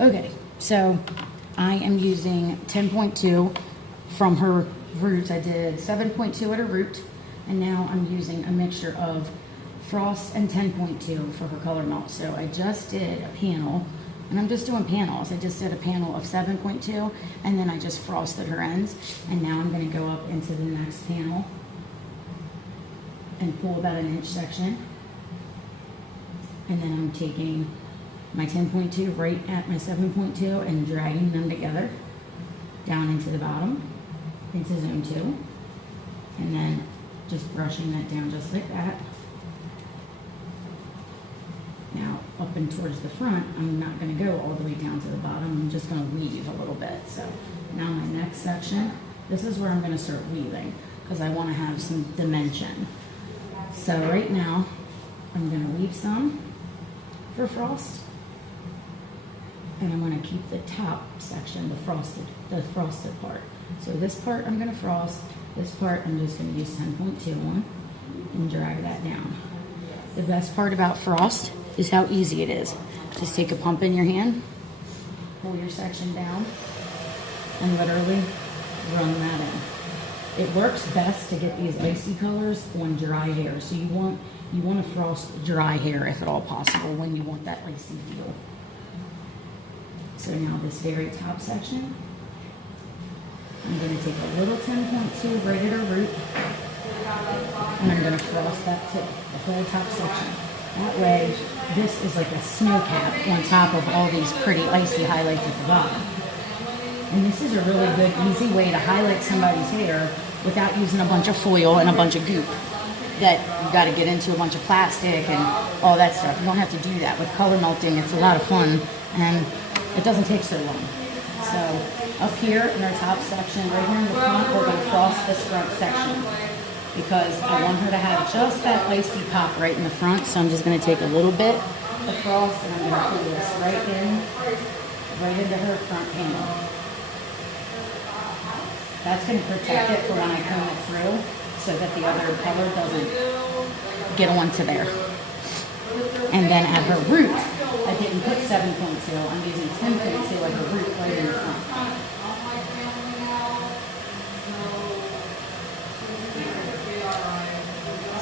Okay, so I am using 10.2 from her roots. I did 7.2 at her root, and now I'm using a mixture of frost and 10.2 for her color melt. So I just did a panel, and I'm just doing panels. I just did a panel of 7.2, and then I just frosted her ends. And now I'm gonna go up into the next panel and pull about an inch section. And then I'm taking my 10.2 right at my 7.2 and dragging them together down into the bottom, into zone 2. And then just brushing that down just like that. Now, up and towards the front, I'm not going to go all the way down to the bottom. I'm just going to weave a little bit. So now my next section, this is where I'm going to start weaving because I want to have some dimension. So right now, I'm going to weave some for frost. And I'm going to keep the top section, the frosted part. So this part I'm going to frost. This part I'm just going to use 10.2 on and drag that down. The best part about frost is how easy it is. Just take a pump in your hand, pull your section down, and literally run that in. It works best to get these icy colors on dry hair. So you want to frost dry hair if at all possible when you want that icy feel. So now this very top section, I'm going to take a little 10.2 right at her root, and I'm going to frost that tip, the whole top section. That way, this is like a snow cap on top of all these pretty icy highlights at the bottom. And this is a really good, easy way to highlight somebody's hair without using a bunch of foil and a bunch of goop that you got to get into a bunch of plastic and all that stuff. You don't have to do that. With color melting, it's a lot of fun, and it doesn't take so long. So up here in our top section, right here in the front, we're going to frost this front section because I want her to have just that icy pop right in the front. So I'm just going to take a little bit of frost and I'm going to pull this right into her front panel. That's going to protect it for when I comb it through so that the other color doesn't get onto there. And then at her root, I didn't put 7.2, I'm using 10.2 at her root right in the front.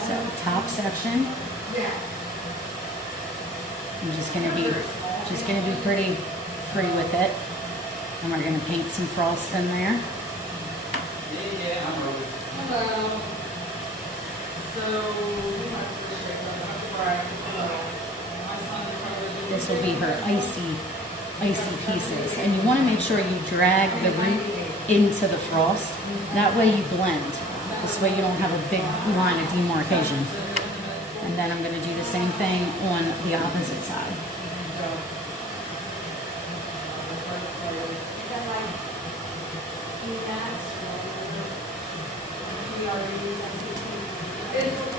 So top section, I'm just gonna be pretty free with it. And we're gonna paint some frost in there. Hello. This will be her icy pieces. And you want to make sure you drag the root into the frost. That way you blend. This way you don't have a big line of demarcation. And then I'm going to do the same thing on the opposite side.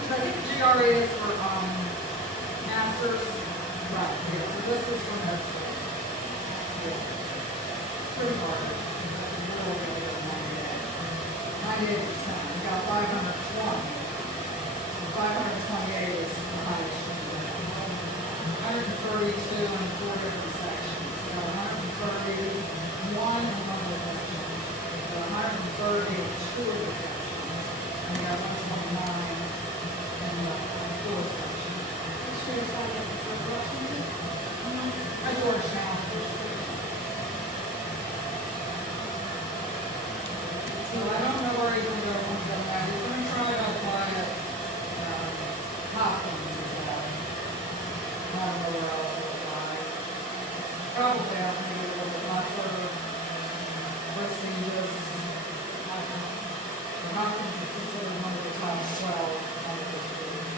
I think GRA is for masters. Right here. So this is from this. Pretty hard. 98%. We got 520. 528 is the highest. 132 in 4 different sections. We got 131 in one of the sections. We got 130 in 2 of the sections. And we got 129 in the 4th section. I George now. So I don't know where he's going to go once that way. He's going to try to apply it Hopkins as well. I don't know where else he'll apply. Probably I'll make it a little bit less sort of prestigious. Hopkins is considered one of the top 12 on the district.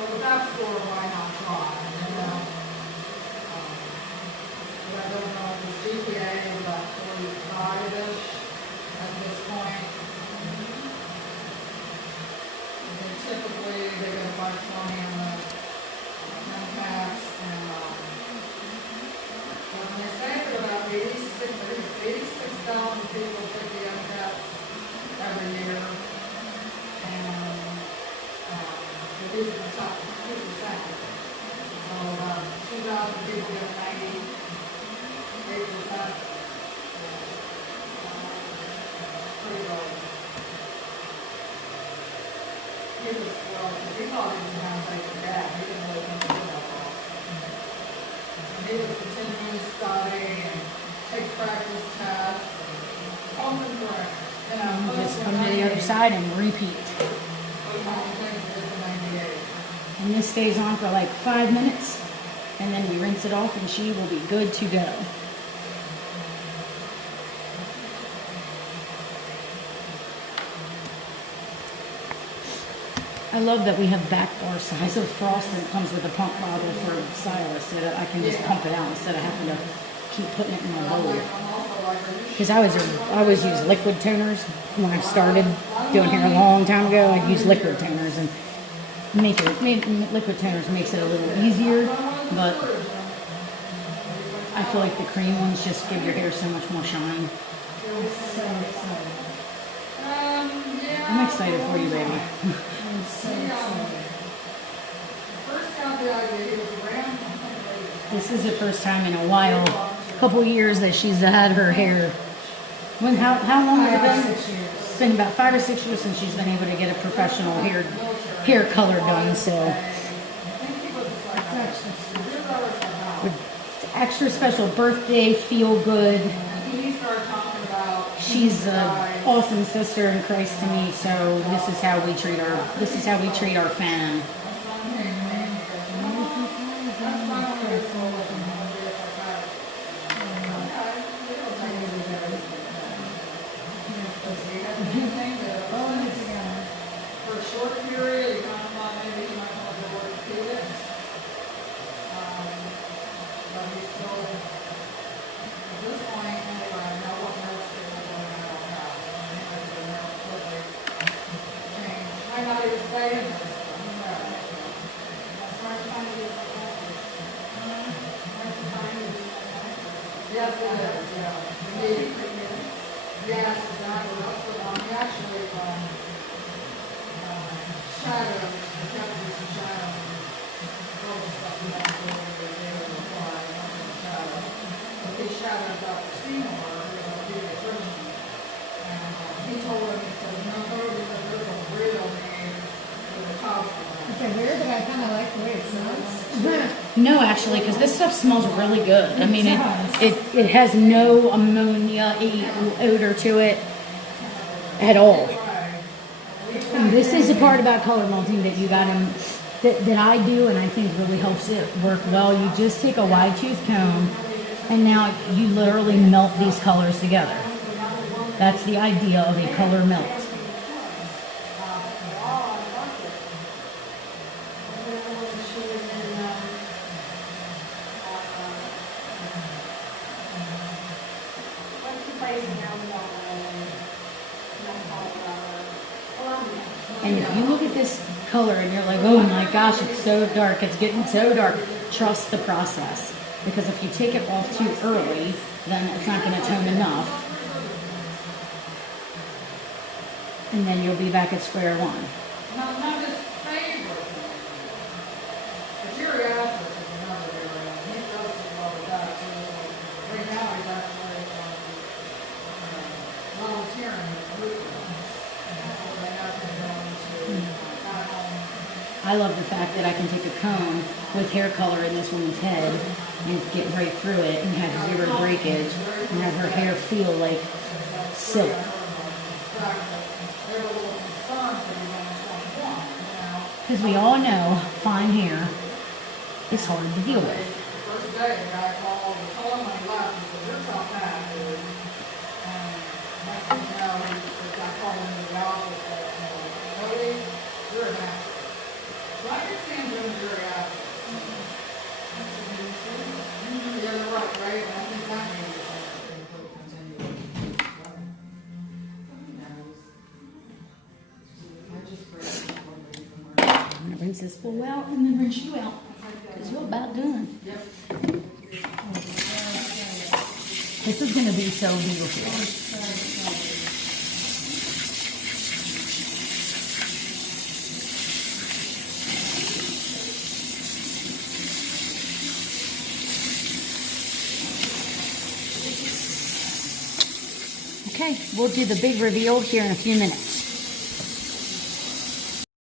So with that score, why not try? You know? But I don't know if his GPA is about 45-ish at this point. And then typically they get about 20 in the MCAS, and when they say that about 86,000 people take the MCAS every year, and these are the top 2%. So about 2,000 out for people get 98%. Pretty low. He was well, because he thought he was going to take the dad. He didn't really think about that. And he was continuing to study and take practice tests. Home and break. You know, Just come to the other side and repeat. And this stays on for like 5 minutes, and then we rinse it off, and she will be good to go. I love that we have back bar size of frost that comes with a pump bottle for stylus, so that I can just pump it out instead of having to keep putting it in my bowl. Because I always use liquid toners when I started doing hair a long time ago. I'd use liquid toners, and liquid toners makes it a little easier, but I feel like the cream ones just give your hair so much more shine. I'm excited for you, baby. I'm so excited. First got the idea, he was around. This is the first time in a while, a couple years, that she's had her hair. How long has it been? 6 years. It's been about 5 or 6 years since she's been able to get a professional hair color done. So extra special birthday, feel good. He started talking about. She's an awesome sister in Christ to me. So this is how we treat our fan. For a short period, you kind of thought maybe you might want to go orthopedics. But he's still, at this point, anyway, I know what nurse they were going out on that. Anyway, the nurse quickly changed. Might not even stay in this, but who knows? That's why I'm trying to do something. Yes, it is, yeah. Yes, exactly. That's what I'm actually, shadow, the deputies in shadow, all the stuff we have to do every day to apply, shadow. So he shadowed Dr. Seymour, who was a pediatrician, and he told him, he said, no, there's a real need for the cops. It's weird, but I kind of like the way it smells. No, actually, because this stuff smells really good. I mean, it has no ammonia-y odor to it at all. And this is the part about color melting that you got that I do, and I think really helps it work well. You just take a wide tooth comb, and now you literally melt these colors together. That's the idea of a color melt. And if you look at this color and you're like, oh my gosh, it's so dark, it's getting so dark, trust the process. Because if you take it off too early, then it's not going to tone enough. And then you'll be back at square one. Not his favorite. The geriatric is another area. He does do well with that too. Right now he's actually volunteering with group. They have him going to I love the fact that I can take a comb with hair color in this woman's head and get right through it and have zero breakage and have her hair feel like silk. Because we all know fine hair is hard to deal with. First day, the guy called, he told him when he left, he said, "You're tough man, dude." And next thing you know, the guy called him to the office, and Cody, you're an actor. So I can see him doing geriatrics. Yeah, they're right? And I think that may be something that they continue. I just pray. I'm going to rinse this bowl out and then rinse you out. Because you're about done. Yep. This is going to be so beautiful. Okay, we'll do the big reveal here in a few minutes.